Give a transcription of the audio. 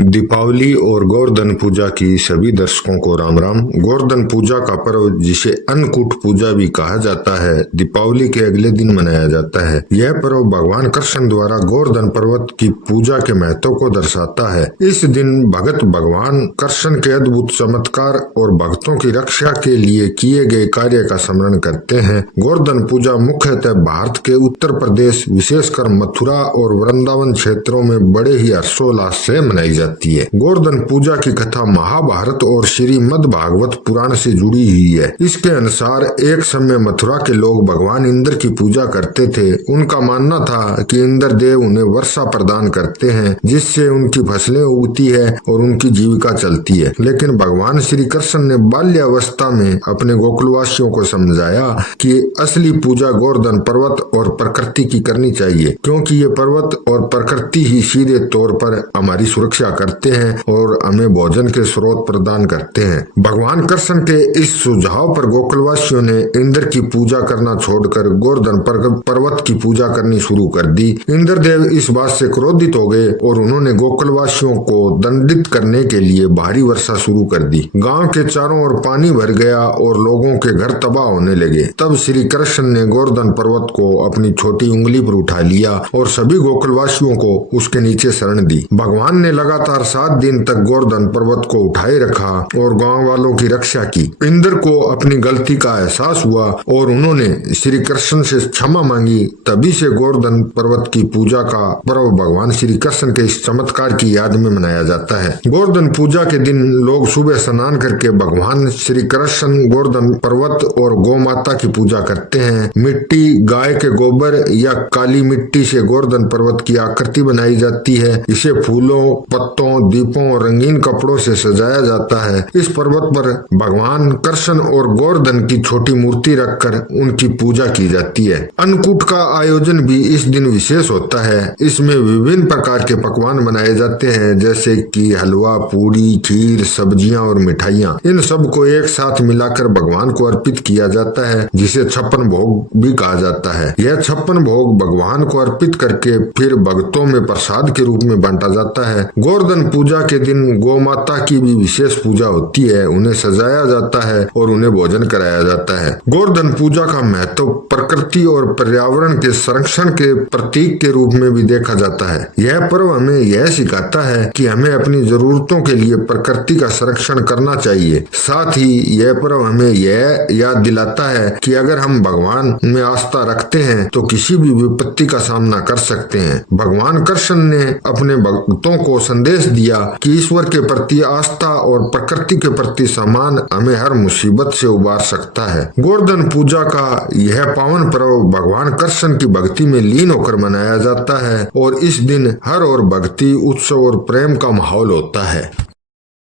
दीपावली और गोवर्धन पूजा की सभी दर्शकों को राम राम। गोवर्धन पूजा का पर्व, जिसे अन्नकूट पूजा भी कहा जाता है, दीपावली के अगले दिन मनाया जाता है। यह पर्व भगवान कृष्ण द्वारा गोवर्धन पर्वत की पूजा के महत्व को दर्शाता है। इस दिन भगत भगवान कृष्ण के अद्भुत चमत्कार और भक्तों की रक्षा के लिए किए गए कार्य का स्मरण करते हैं। गोवर्धन पूजा मुख्यतः भारत के उत्तर प्रदेश, विशेषकर मथुरा और वृंदावन क्षेत्रों में बड़े ही हर्षोल्लास से मनाई जाती है। गोवर्धन पूजा की कथा महाभारत और श्रीमद् भागवत पुराण से जुड़ी हुई है। इसके अनुसार एक समय मथुरा के लोग भगवान इंद्र की पूजा करते थे। उनका मानना था कि इंद्र देव उन्हें वर्षा प्रदान करते हैं, जिससे उनकी फसलें उगती है और उनकी जीविका चलती है। लेकिन भगवान श्री कृष्ण ने बाल्यावस्था में अपने गोकुलवासियों को समझाया कि असली पूजा गोवर्धन पर्वत और प्रकृति की करनी चाहिए, क्योंकि ये पर्वत और प्रकृति ही सीधे तौर पर हमारी सुरक्षा करते हैं और हमें भोजन के स्रोत प्रदान करते हैं। भगवान कृष्ण के इस सुझाव पर गोकुलवासियों ने इंद्र की पूजा करना छोड़कर गोवर्धन पर्वत की पूजा करनी शुरू कर दी। इंद्रदेव इस बात से क्रोधित हो गए और उन्होंने गोकुलवासियों को दंडित करने के लिए भारी वर्षा शुरू कर दी। गांव के चारों ओर पानी भर गया और लोगों के घर तबाह होने लगे। तब श्री कृष्ण ने गोवर्धन पर्वत को अपनी छोटी उंगली पर उठा लिया और सभी गोकुलवासियों को उसके नीचे शरण दी। भगवान ने लगातार 7 दिन तक गोवर्धन पर्वत को उठाए रखा और गांव वालों की रक्षा की। इंद्र को अपनी गलती का एहसास हुआ और उन्होंने श्री कृष्ण से क्षमा मांगी। तभी से गोवर्धन पर्वत की पूजा का पर्व भगवान श्री कृष्ण के इस चमत्कार की याद में मनाया जाता है। गोवर्धन पूजा के दिन लोग सुबह स्नान करके भगवान श्री कृष्ण गोवर्धन पर्वत और गौ माता की पूजा करते हैं। मिट्टी, गाय के गोबर या काली मिट्टी से गोवर्धन पर्वत की आकृति बनाई जाती है। इसे फूलों, पत्तों, दीपों और रंगीन कपड़ों से सजाया जाता है। इस पर्वत पर भगवान कृष्ण और गोवर्धन की छोटी मूर्ति रखकर उनकी पूजा की जाती है। अन्नकूट का आयोजन भी इस दिन विशेष होता है। इसमें विभिन्न प्रकार के पकवान बनाए जाते हैं, जैसे कि हलवा, पूड़ी, खीर, सब्जियां और मिठाइयाँ। इन सब को एक साथ मिलाकर भगवान को अर्पित किया जाता है, जिसे 56 भोग भी कहा जाता है। यह 56 भोग भगवान को अर्पित करके फिर भक्तों में प्रसाद के रूप में बांटा जाता है। गोवर्धन पूजा के दिन गौ माता की भी विशेष पूजा होती है। उन्हें सजाया जाता है और उन्हें भोजन कराया जाता है। गोवर्धन पूजा का महत्व प्रकृति और पर्यावरण के संरक्षण के प्रतीक के रूप में भी देखा जाता है। यह पर्व हमें यह सिखाता है कि हमें अपनी जरूरतों के लिए प्रकृति का संरक्षण करना चाहिए। साथ ही यह पर्व हमें यह याद दिलाता है कि अगर हम भगवान में आस्था रखते हैं तो किसी भी विपत्ति का सामना कर सकते हैं। भगवान कृष्ण ने अपने भक्तों को संदेश दिया कि ईश्वर के प्रति आस्था और प्रकृति के प्रति सम्मान हमें हर मुसीबत से उबार सकता है। गोवर्धन पूजा का यह पावन पर्व भगवान कृष्ण की भक्ति में लीन होकर मनाया जाता है और इस दिन हर और भक्ति, उत्सव और प्रेम का माहौल होता है।